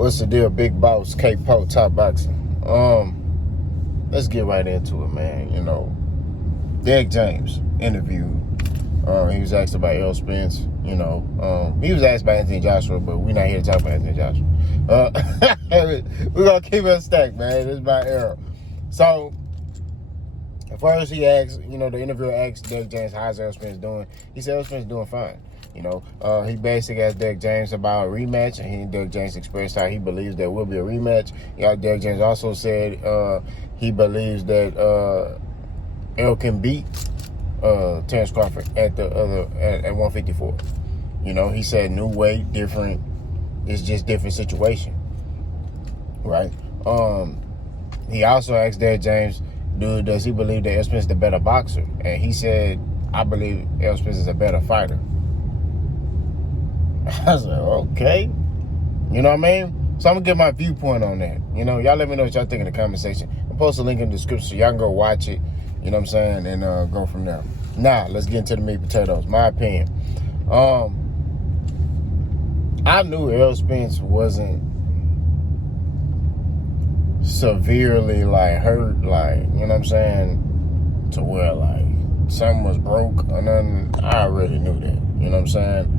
What's the deal, Big Boss, K-Po, Top Boxing? Let's get right into it, man. You know, Derrick James interview. He was asked about Errol Spence. You know, he was asked about Anthony Joshua, but we're not here to talk about Anthony Joshua. We're gonna keep it a stack, man. It's about Errol. So, at first he asked, you know, the interviewer asked Derrick James, how's Errol Spence doing? He said Errol Spence doing fine. You know, he basically asked Derrick James about a rematch, and Derrick James expressed how he believes there will be a rematch. Derrick James also said he believes that Errol can beat Terrence Crawford at 154. You know, he said new weight, different. It's just different situation, right? He also asked Derrick James, does he believe that Errol Spence is the better boxer? And he said, I believe Errol Spence is a better fighter. I was like, okay. You know what I mean? So I'm going to get my viewpoint on that. You know, y'all let me know what y'all think in the comment section. I'll post a link in the description so y'all can go watch it. You know what I'm saying? And go from there. Now, let's get into the meat and potatoes. My opinion. I knew Errol Spence wasn't severely, like, hurt, like, you know what I'm saying? To where, like, something was broke or nothing. I already knew that. You know what I'm saying?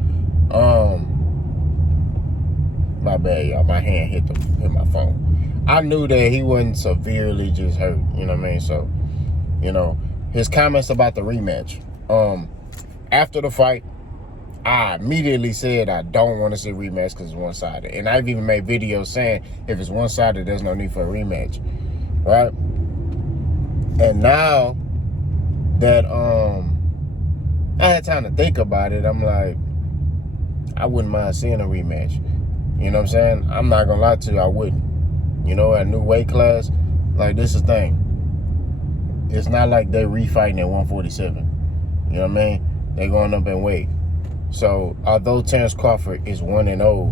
My bad, y'all. My hand hit my phone. I knew that he wasn't severely just hurt. You know what I mean? So, you know, his comments about the rematch. After the fight, I immediately said I don't want to see a rematch because it's one-sided. And I've even made videos saying if it's one-sided, there's no need for a rematch. Right? And now that I had time to think about it, I'm like, I wouldn't mind seeing a rematch. You know what I'm saying? I'm not going to lie to you, I wouldn't. You know, at a new weight class, like, this is the thing. It's not like they're refighting at 147. You know what I mean? They're going up in weight. So, although Terrence Crawford is 1-0,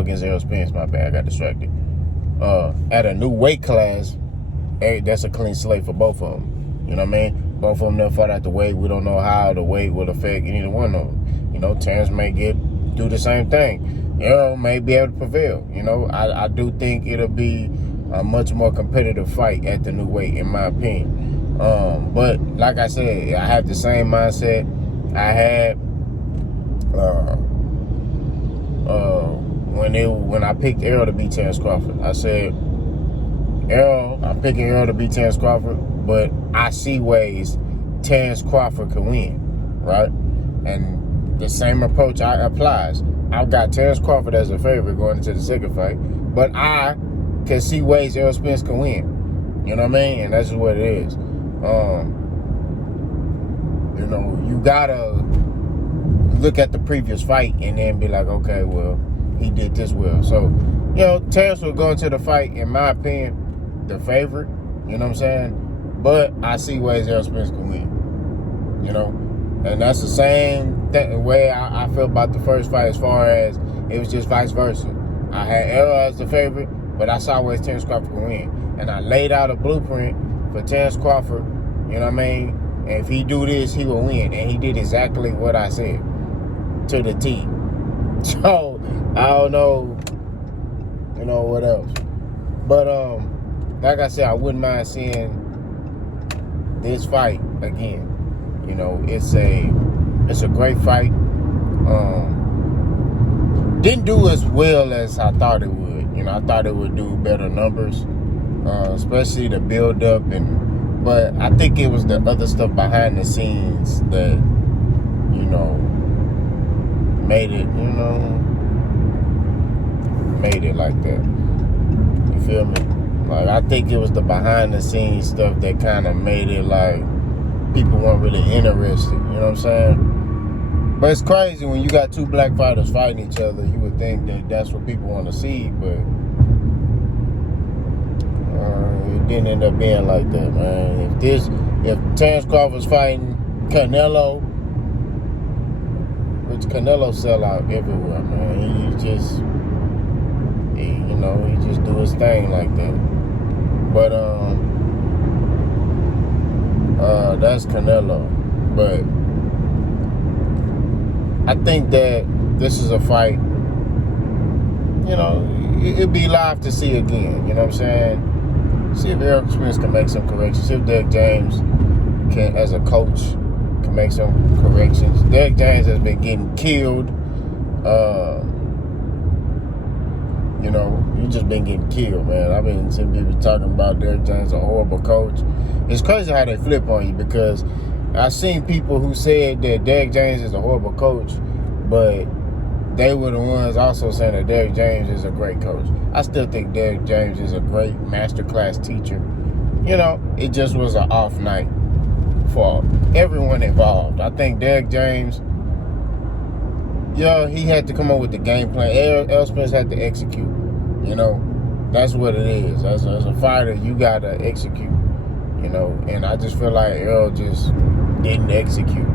against Errol Spence, my bad, I got distracted. At a new weight class, that's a clean slate for both of them. You know what I mean? Both of them never fought out the weight. We don't know how the weight will affect either one of them. You know, Terrence may do the same thing. Errol may be able to prevail. You know, I do think it'll be a much more competitive fight at the new weight, in my opinion. But like I said, I have the same mindset I had when I picked Errol to beat Terrence Crawford. I said, I'm picking Errol to beat Terrence Crawford, but I see ways Terrence Crawford can win, right? And the same approach applies. I've got Terrence Crawford as a favorite going into the second fight, but I can see ways Errol Spence can win. You know what I mean? And that's just what it is. You know, you gotta look at the previous fight and then be like, okay, well, he did this well. So, you know, Terrence will go into the fight, in my opinion, the favorite. You know what I'm saying? But I see ways Errol Spence can win. You know? And that's the same way I feel about the first fight, as far as it was just vice versa. I had Errol as the favorite, but I saw ways Terrence Crawford can win. And I laid out a blueprint for Terrence Crawford, you know what I mean? And if he do this, he will win. And he did exactly what I said, to the T. So, I don't know, you know, what else. But, like I said, I wouldn't mind seeing this fight again. You know, it's a great fight. Didn't do as well as I thought it would. You know, I thought it would do better numbers, especially the build up, but I think it was the other stuff behind the scenes that, you know, made it like that. You feel me? Like, I think it was the behind the scenes stuff that kind of made it like people weren't really interested. You know what I'm saying? But it's crazy when you got two black fighters fighting each other. You would think that that's what people want to see, but it didn't end up being like that, man. If Terrence Crawford's fighting Canelo, which Canelo sell out everywhere, man. He just do his thing like that. But that's Canelo. But I think that this is a fight, it'd be live to see again. You know what I'm saying? See if Errol Spence can make some corrections. See if Derrick James can, as a coach, can make some corrections. Derrick James has been getting killed. He's just been getting killed, man. I've been seeing people talking about Derrick James, a horrible coach. It's crazy how they flip on you, because I've seen people who said that Derrick James is a horrible coach, but they were the ones also saying that Derrick James is a great coach. I still think Derrick James is a great masterclass teacher. It just was an off night for everyone involved. I think Derrick James, he had to come up with the game plan. Errol Spence had to execute. That's what it is. As a fighter, you got to execute. And I just feel like Errol just didn't execute.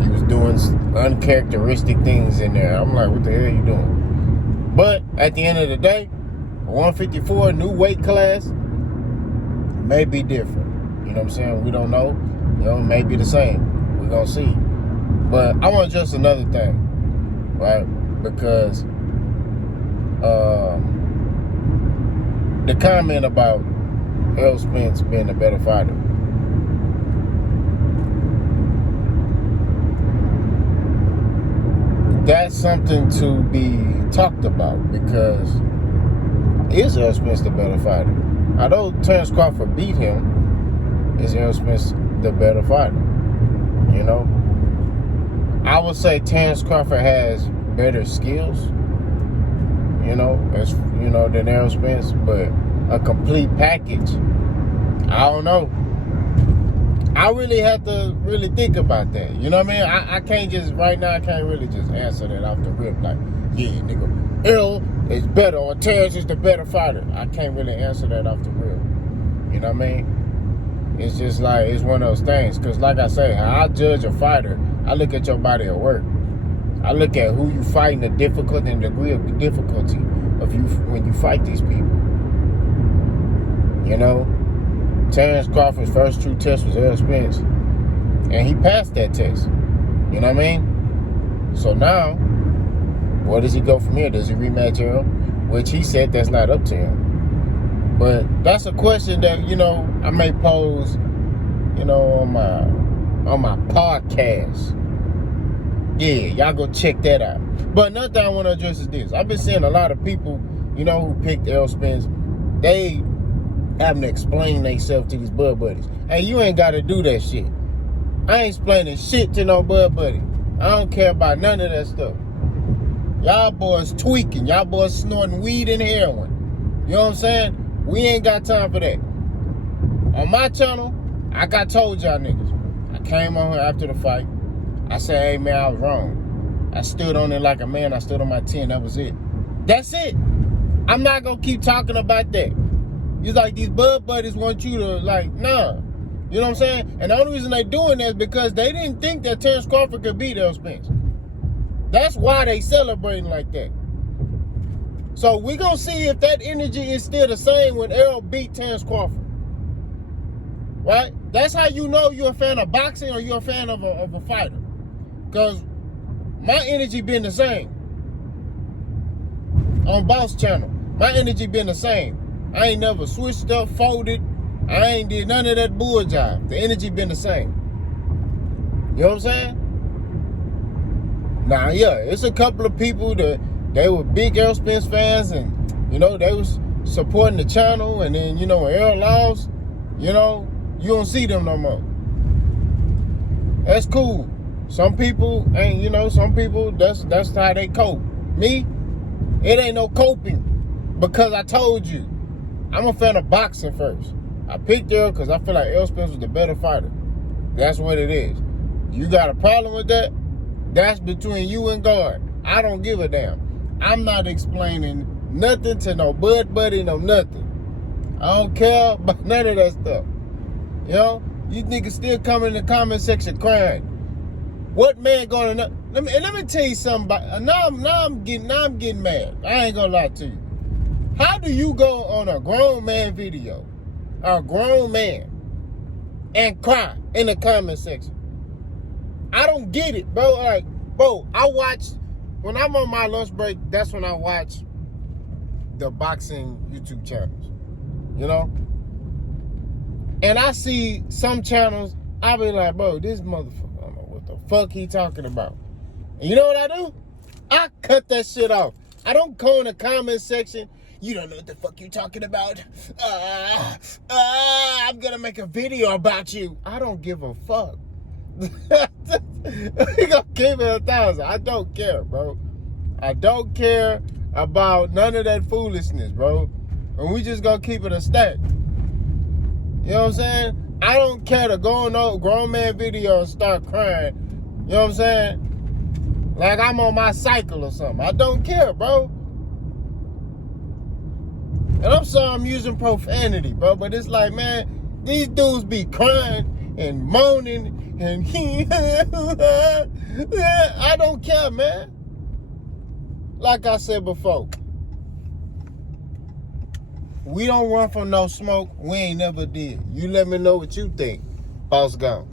He was doing uncharacteristic things in there. I'm like, what the hell are you doing? But at the end of the day, 154, new weight class, may be different. You know what I'm saying? We don't know. It may be the same. We're going to see. But I want just another thing, right? Because the comment about Errol Spence being a better fighter, that's something to be talked about, because is Errol Spence the better fighter? Although Terence Crawford beat him, is Errol Spence the better fighter? I would say Terence Crawford has better skills, than Errol Spence, but a complete package, I don't know. I really have to really think about that. You know what I mean? I can't just, right now, I can't really just answer that off the rip like, yeah, nigga, Errol is better or Terence is the better fighter. I can't really answer that off the rip. You know what I mean? It's just like, it's one of those things. Because like I say, how I judge a fighter, I look at your body of work. I look at who you fighting, the difficulty and degree of the difficulty of you when you fight these people. Terence Crawford's first true test was Errol Spence, and he passed that test. You know what I mean? So now, where does he go from here? Does he rematch Errol? Which he said that's not up to him. But that's a question that, I may pose, on my podcast. Yeah, y'all go check that out. But another thing I want to address is this. I've been seeing a lot of people, who picked Errol Spence, they having to explain themselves to these bud buddies. Hey, you ain't got to do that shit. I ain't explaining shit to no bud buddy. I don't care about none of that stuff. Y'all boys tweaking. Y'all boys snorting weed and heroin. You know what I'm saying? We ain't got time for that. On my channel, like I told y'all niggas, I came on here after the fight. I said, hey, man, I was wrong. I stood on it like a man. I stood on my 10. That was it. That's it. I'm not going to keep talking about that. It's like these bud buddies want you to, nah. You know what I'm saying? And the only reason they doing that is because they didn't think that Terence Crawford could beat Errol Spence. That's why they celebrating like that. So we're going to see if that energy is still the same when Errol beat Terence Crawford. Right? That's how you know you're a fan of boxing or you're a fan of a fighter. Because my energy been the same. On Boss Channel, my energy been the same. I ain't never switched up, folded. I ain't did none of that bull job. The energy been the same. You know what I'm saying? Now, yeah, it's a couple of people that they were big Errol Spence fans, and, they was supporting the channel, and then, when Errol lost, you don't see them no more. That's cool. Some people ain't, some people, that's how they cope. Me, it ain't no coping, because I told you, I'm a fan of boxing first. I picked Errol because I feel like Errol Spence was the better fighter. That's what it is. You got a problem with that? That's between you and God. I don't give a damn. I'm not explaining nothing to no bud buddy, no nothing. I don't care about none of that stuff. You niggas still come in the comment section crying. What man gonna know? Let me tell you something about, now I'm getting mad. I ain't gonna lie to you. How do you go on a grown man video, a grown man, and cry in the comment section? I don't get it, bro. Like, Bro, when I'm on my lunch break, that's when I watch the boxing YouTube channels, you know? And I see some channels, I be like, bro, this motherfucker, I don't know what the fuck he talking about. And you know what I do? I cut that shit off. I don't go in the comment section, you don't know what the fuck you talking about. I'm gonna make a video about you. I don't give a fuck. We gonna keep it 1,000. I don't care, bro. I don't care about none of that foolishness, bro. And we just gonna keep it a stack. You know what I'm saying? I don't care to go on no grown man video and start crying. You know what I'm saying? Like I'm on my cycle or something. I don't care, bro. And I'm sorry I'm using profanity, bro. But it's like, man, these dudes be crying and moaning and I don't care, man. Like I said before, we don't run from no smoke. We ain't never did. You let me know what you think. Boss gone.